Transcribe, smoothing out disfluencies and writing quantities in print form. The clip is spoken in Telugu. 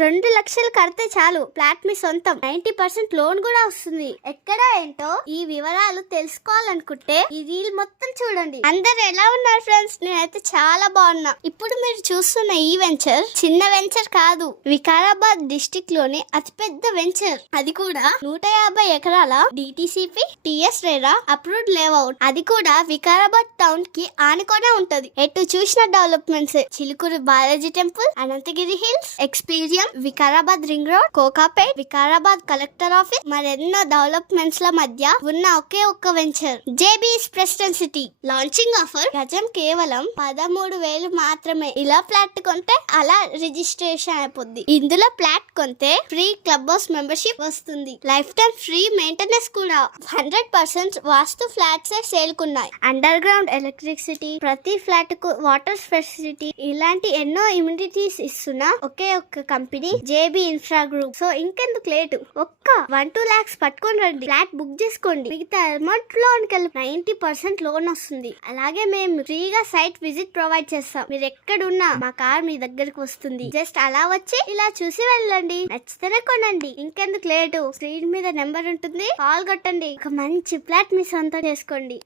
2 లక్షలు కడితే చాలు ఫ్లాట్ మీ సొంతం. 90% లోన్ కూడా వస్తుంది. ఎక్కడ ఏంటో ఈ వివరాలు తెలుసుకోవాలనుకుంటే ఈ రీల్ మొత్తం చూడండి. అందరు ఎలా ఉన్నారు ఫ్రెండ్స్? నేనైతే చాలా బాగున్నా. ఇప్పుడు మీరు చూస్తున్న ఈ వెంచర్ చిన్న వెంచర్ కాదు, వికారాబాద్ డిస్ట్రిక్ట్ లోని అతిపెద్ద వెంచర్. అది కూడా 150 ఎకరాల DTCP TS RERA approved layout. అది కూడా వికారాబాద్ టౌన్ కి ఆనుకొనే ఉంటది. ఎటు చూసిన developments. Chilkur Balaji temple, Ananthagiri hills, experience, Vikarabad ring road, Kokapet, Vikarabad collector office, మరెన్నో డెవలప్మెంట్స్ ల మధ్య ఉన్న ఒకే ఒక్క venture JBS President city. Launching offer గజం కేవలం 13,000 మాత్రమే. ఇలా ఫ్లాట్ కొంటే అలా రిజిస్ట్రేషన్ అయిపోద్ది. ఇందులో ఫ్లాట్ కొంటే ఫ్రీ క్లబ్ హౌస్ మెంబర్షిప్ వస్తుంది. లైఫ్ టైం ఫ్రీ మెయింటెనెన్స్ కూడా. 100% వాస్తు ఫ్లాట్స్ సేల్ కున్నాయి. అండర్ గ్రౌండ్ ఎలక్ట్రిసిటీ, ప్రతి ఫ్లాట్ కు వాటర్ ఫెసిలిటీ, ఇలాంటి ఎన్నో ఇమ్యూనిటీస్ ఇస్తున్న ఒకే ఒక్క company JB infra group. So ఇంకెందుకు లేటు, ఒక్క 1-2 lakhs పట్టుకొని రండి, ఫ్లాట్ బుక్ చేసుకోండి. మిగతా అమౌంట్ లోన్ కెళ్ళి 90% లోన్ వస్తుంది. అలాగే మేము ఫ్రీగా సైట్ విజిట్ ప్రొవైడ్ చేస్తాం. మీరు ఎక్కడున్నా మా కార్ మీ దగ్గరకు వస్తుంది. జస్ట్ అలా వచ్చి ఇలా చూసి వెళ్ళండి. నచ్చితేనే కొనండి. ఇంకెందుకు లేటు, స్క్రీన్ మీద నెంబర్ ఉంటుంది, కాల్ కొట్టండి. ఒక మంచి ఫ్లాట్ మీ సొంతం చేసుకోండి.